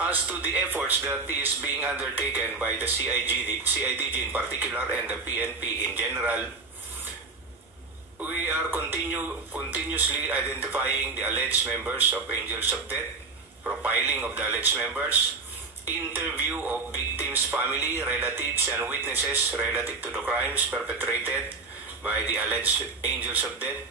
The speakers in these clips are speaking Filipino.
As to the efforts that is being undertaken by the CIDG in particular and the PNP in general, we are continuously identifying the alleged members of Angels of Death, profiling of the alleged members, interview of victims' family, relatives, and witnesses relative to the crimes perpetrated by the alleged Angels of Death,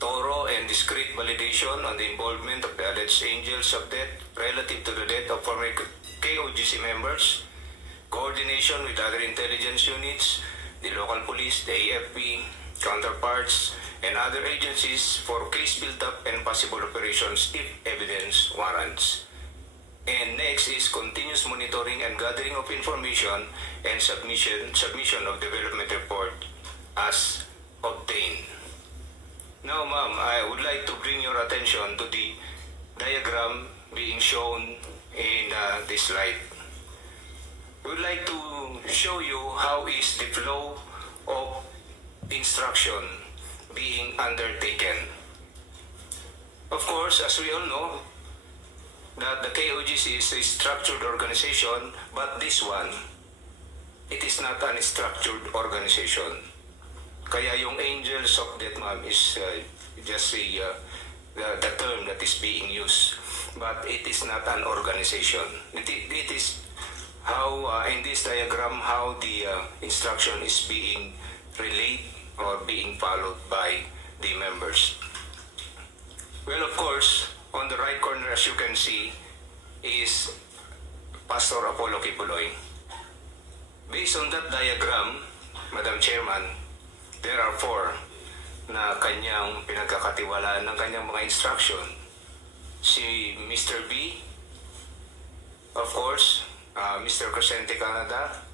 thorough and discreet validation on the involvement of the alleged Angels of Death relative to the death of former KOGC members, coordination with other intelligence units, the local police, the AFP, counterparts, and other agencies for case build-up and possible operations if evidence warrants. And next is continuous monitoring and gathering of information and submission of development report as obtained. Now, ma'am, I would like to bring your attention to the diagram being shown in this slide. We would like to show you how is the flow of instruction being undertaken. Of course, as we all know, that the KOGC is a structured organization, but this one, it is not a structured organization. Kaya yung Angels of Death, ma'am, is just the term that is being used. But it is not an organization. It is how, in this diagram, how the instruction is being relayed or being followed by the members. Well, of course, on the right corner, as you can see, is Pastor Apollo Kipuloy. Based on that diagram, Madam Chairman, there are 4 na kanyang pinagkakatiwalaan ng kanyang mga instruction. Si Mr. B, of course, Mr. Crescente Canada,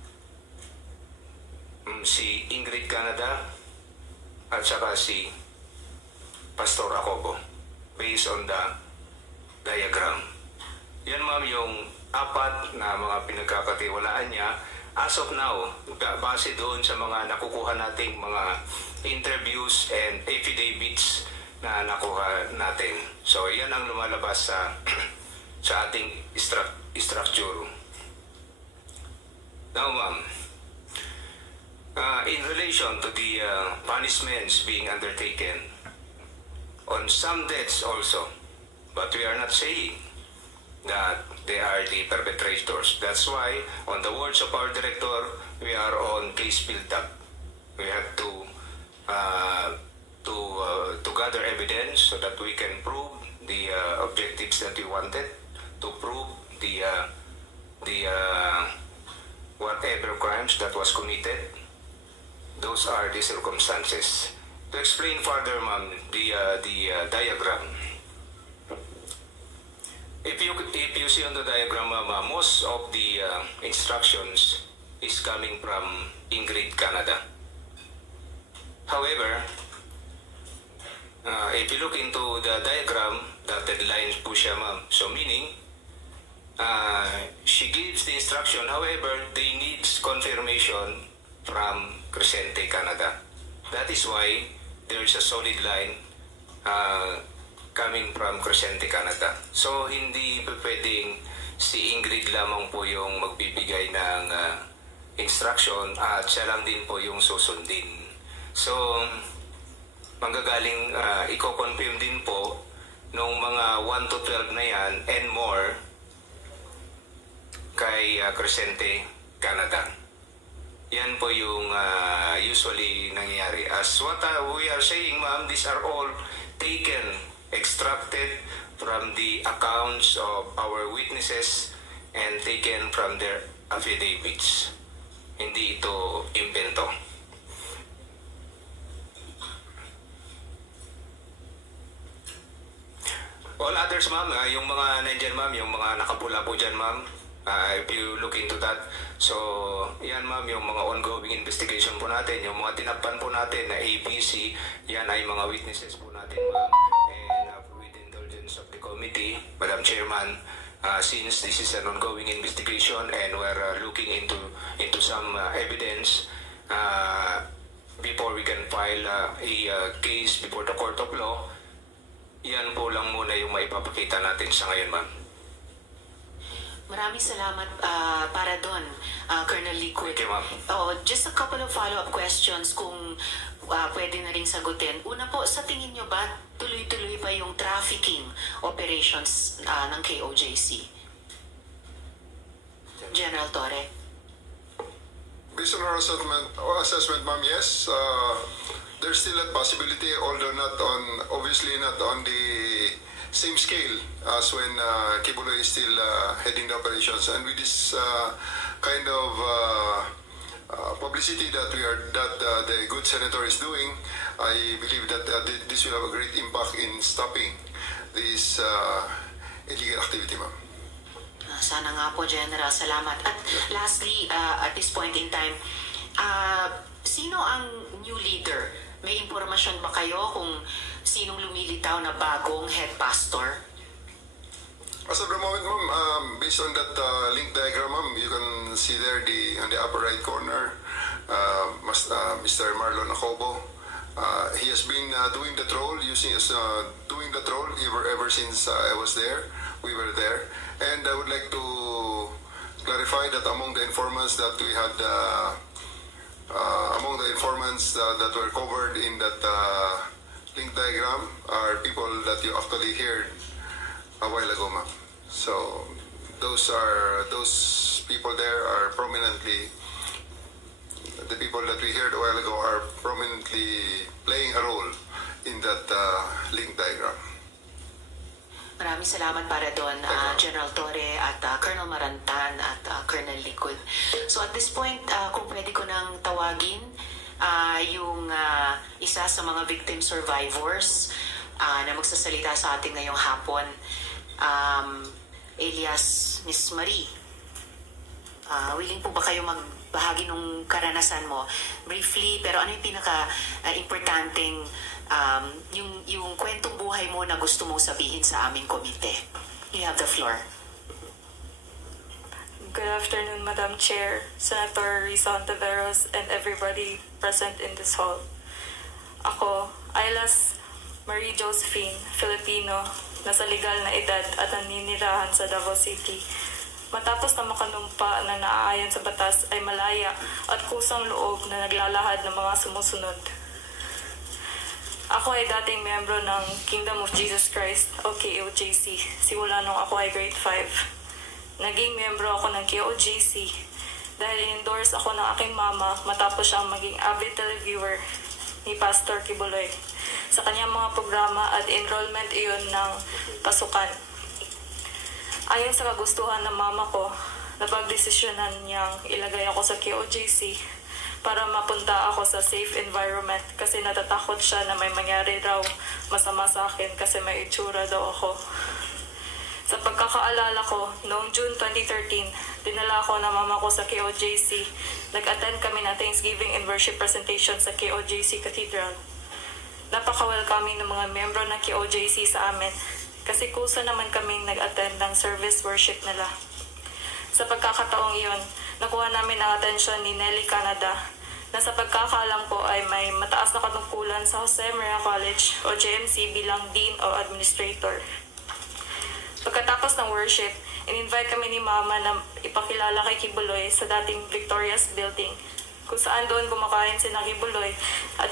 si Ingrid Canada, at saka si Pastor Acobo, based on the diagram. Yan, ma'am, yung 4 na mga pinagkakatiwalaan niya as of now, base doon sa mga nakukuha nating mga interviews and affidavits na nakuha natin. So, yan ang lumalabas sa ating structure. Now, ma'am, in relation to the punishments being undertaken on some deaths also, but we are not saying that they are the perpetrators. That's why, on the words of our director, we are on case build-up. We have to gather evidence so that we can prove the objectives that we wanted, to prove the whatever crimes that was committed. Those are the circumstances. To explain further, ma'am, the diagram. If you see on the diagram, most of the instructions is coming from Ingrid Canada. However, if you look into the diagram, dotted lines po siya, ma'am. So meaning, she gives the instruction, however, they need confirmation from Crescente Canada. That is why there is a solid line coming from Crescente Canada. So, hindi pwedeng si Ingrid lamang po yung magbibigay ng instruction at siya lang din po yung susundin. So, manggagaling, i-confirm din po nung mga 1 to 12 na yan and more kay Crescente Canada. Yan po yung usually nangyayari. As what we are saying, ma'am, these are all taken, extracted from the accounts of our witnesses and taken from their affidavits. Hindi ito invento. All others, ma'am, yung mga nandyan, ma'am, yung mga nakapula po dyan, ma'am, if you look into that. So, yan, ma'am, yung mga ongoing investigation po natin, yung mga tinakpan po natin na ABC, yan ay mga witnesses po natin, ma'am. And with indulgence of the committee, Madam Chairman, since this is an ongoing investigation and we're looking into some evidence before we can file a case before the court of law, yan po lang muna yung maipapakita natin sa ngayon, ma'am. Maraming salamat para doon, Colonel Liquid. Thank you, ma'am. Just a couple of follow-up questions kung pwede na rin sagutin. Una po, sa tingin nyo ba tuloy-tuloy pa yung trafficking operations ng KOJC? General Torre. Based on our assessment, ma'am, yes. There's still a possibility, although obviously not on the same scale as when Kibuloy is still heading the operations. And with this kind of publicity that the good senator is doing, I believe that this will have a great impact in stopping this illegal activity, ma'am. Sana nga po, General. Salamat. At lastly, at this point in time, sino ang new leader? May impormasyon ba kayo kung sinong lumilitaw na bagong head pastor? As of the moment, ma'am, based on that link diagram, ma'am, you can see there on the upper right corner, Mr. Marlon Acobo. He has been doing the troll, ever since I was there. We were there, and I would like to clarify that among the informants that we had, that were covered in that link diagram are people that you actually heard a while ago, ma'am. So those people there are prominently, the people that we heard a while ago are prominently playing a role in that link diagram. Maraming salamat para doon, General Torre at Colonel Marantan at Colonel Liquid. So at this point, kung pwede ko nang tawagin yung isa sa mga victim survivors na magsasalita sa ating ngayong hapon, alias Miss Marie. Willing po ba kayo magbahagi ng karanasan mo? Briefly, pero ano yung pinaka-importanteng yung kwentong buhay mo na gusto mong sabihin sa aming komite? You have the floor. Good afternoon, Madam Chair, Senator Risa Ontiveros, and everybody present in this hall. Ako, alias Marie Josephine, Filipino, nasa legal na edad at naninirahan sa Davao City. Matapos na makanumpa na naaayon sa batas ay malaya at kusang loob na naglalahad ng mga sumusunod. Ako ay dating miyembro ng Kingdom of Jesus Christ o KOJC simula nung ako ay grade 5. Naging miyembro ako ng KOJC dahil in-endorse ako ng aking mama matapos siyang maging avid televiewer ni Pastor Kibuloy sa kanyang mga programa at enrollment iyon ng pasukan. Ayon sa kagustuhan ng mama ko, napagdesisyonan niyang ilagay ako sa KOJC para mapunta ako sa safe environment kasi natatakot siya na may mangyari raw masama sa akin kasi may itsura daw ako. Sa pagkakaalala ko, noong June 2013, dinala ako ng mama ko sa KOJC. Nag-attend kami ng Thanksgiving and Worship presentation sa KOJC Cathedral. Napaka-welcoming ng mga membro ng KOJC sa amin kasi kusa naman kaming nag-attend ng service worship nila. Sa pagkakataong iyon, nakuha namin ang atensyon ni Nelly Canada na sa pagkakaalam ko ay may mataas na katungkulan sa Jose Maria College o JMC bilang Dean o Administrator. Pagkatapos ng worship, in-invite kami ni Mama na ipakilala kay Kibuloy sa dating Victoria's Building kung saan doon kumakain si Kibuloy at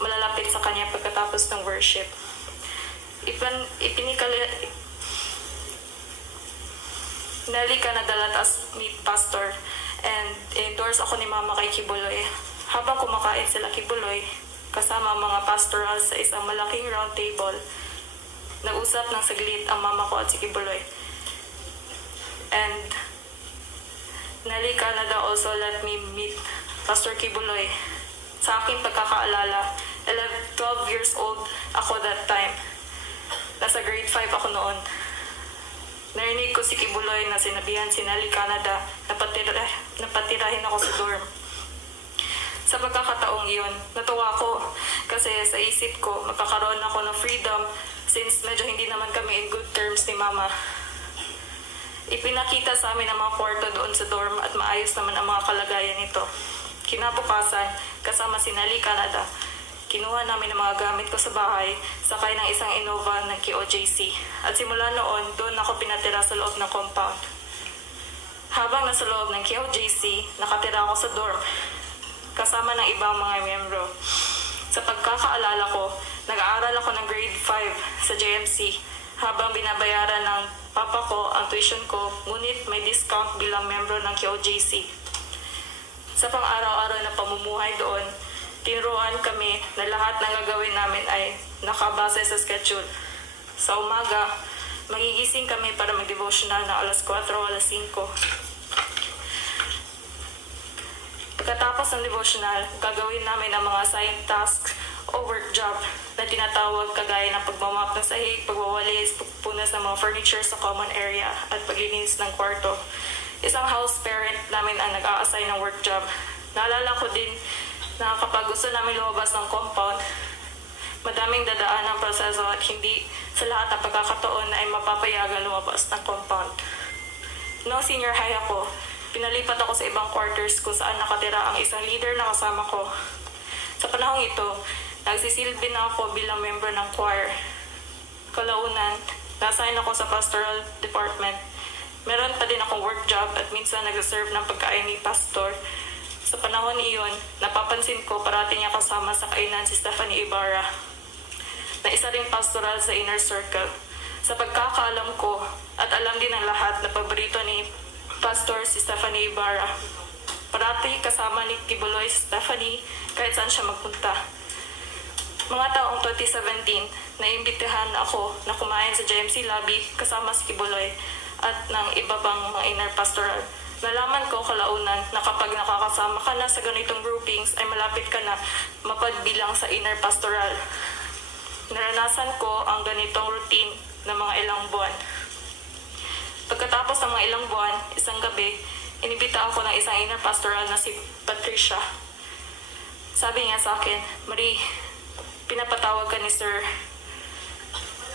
malalapit sa kanya pagkatapos ng worship. Nelly Canada as meet pastor and endorse ako ni Mama kay Kibuloy. Habang kumakain sila Kibuloy, kasama mga pastorals sa isang malaking round table, nag-usap ng saglit ang mama ko at si Kibuloy. And Nelly Canada also let me meet Pastor Kibuloy. Sa aking pagkakaalala, 12 years old ako that time. Nasa grade 5 ako noon. Narinig ko si Kibuloy na sinabihan si Nelly Canada na patirahin ako sa dorm. Sa pagkakataong iyon, natuwa ko kasi sa isip ko magkakaroon ako ng freedom since medyo hindi naman kami in good terms ni Mama. Ipinakita sa amin ang mga kwarto doon sa dorm at maayos naman ang mga kalagayan nito. Kinabukasan, kasama si Nelly Canada, kinuha namin ang mga gamit ko sa bahay, sakay ng isang Innova ng KOJC. At simula noon, doon ako pinatira sa loob ng compound. Habang nasa loob ng KOJC, nakatira ako sa dorm kasama ng ibang mga miyembro. Sa pagkakaalala ko, nag-aaral ako ng grade 5 sa JMC habang binabayaran ng papa ko ang tuition ko, ngunit may discount bilang miyembro ng KOJC. Sa pang-araw-araw na pamumuhay doon, tinuruan kami na lahat ng gagawin namin ay nakabase sa schedule. Sa umaga, magigising kami para mag-devotional na alas 4 o alas 5. Pagkatapos ng devotional, gagawin namin ang mga assigned tasks o work job na tinatawag kagaya ng pagmamap ng sahig, pagwawalis, pagpunas ng mga furniture sa common area at paglinis ng kwarto. Isang house parent namin ang nag-a-assign ng work job. Naalala ko din na kapag gusto namin lumabas ng compound, madaming dadaan ang proseso at hindi sa lahat ng pagkakataon ay mapapayagan lumabas ng compound. Noong senior high ako, pinalipat ako sa ibang quarters kung saan nakatira ang isang leader na kasama ko. Sa panahong ito, nagsisilbi na ako bilang member ng choir. Kalaunan, na-assign ako sa pastoral department. Meron pa din akong work job at minsan nag-serve ng pagkain ni pastor. Sa panahon iyon, napapansin ko parati niya kasama sa kainan si Stephanie Ibarra, na isa ring pastoral sa inner circle. Sa pagkakaalam ko at alam din ng lahat na paborito ni Pastor si Stephanie Ibarra. Parati kasama ni Kibuloy si Stephanie kahit saan siya magpunta. Mga taong 2017, naimbitahan ako na kumain sa JMC lobby kasama si Kibuloy at ng iba pang mga inner pastoral. Nalaman ko kalaunan na kapag nakakasama ka na sa ganitong groupings ay malapit ka na mapagbilang sa inner pastoral. Naranasan ko ang ganitong routine ng mga ilang buwan. Pagkatapos ng mga ilang buwan, isang gabi, inibita ako ng isang inner pastoral na si Patricia. Sabi niya sa akin, Marie, pinapatawag ka ni Sir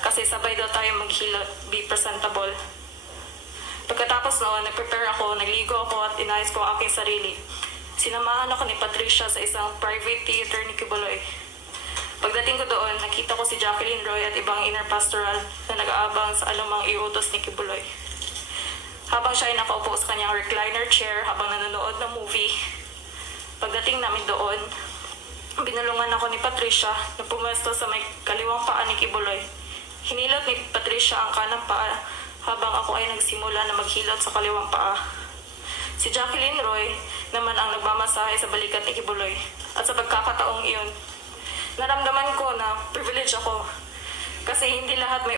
kasi sabay daw tayo maghilot, be presentable. Pagkatapos noon, nag-prepare ako, nagligo ako at inayos ko ang aking sarili. Sinamahan ako ni Patricia sa isang private theater ni Kibuloy. Pagdating ko doon, nakita ko si Jacqueline Roy at ibang inner pastoral na nag-aabang sa anumang iutos ni Kibuloy. Habang siya ay nakaupo sa kanyang recliner chair habang nanonood ng movie, pagdating namin doon, binulungan ako ni Patricia na pumwesto sa may kaliwang paa ni Kibuloy. Hinilot ni Patricia ang kanang paa habang ako ay nagsimula na maghilot sa kaliwang paa. Si Jacqueline Roy naman ang nagmamasahe sa balikat ni Kibuloy. At sa pagkakataong iyon, naramdaman ko na privilege ako kasi hindi lahat may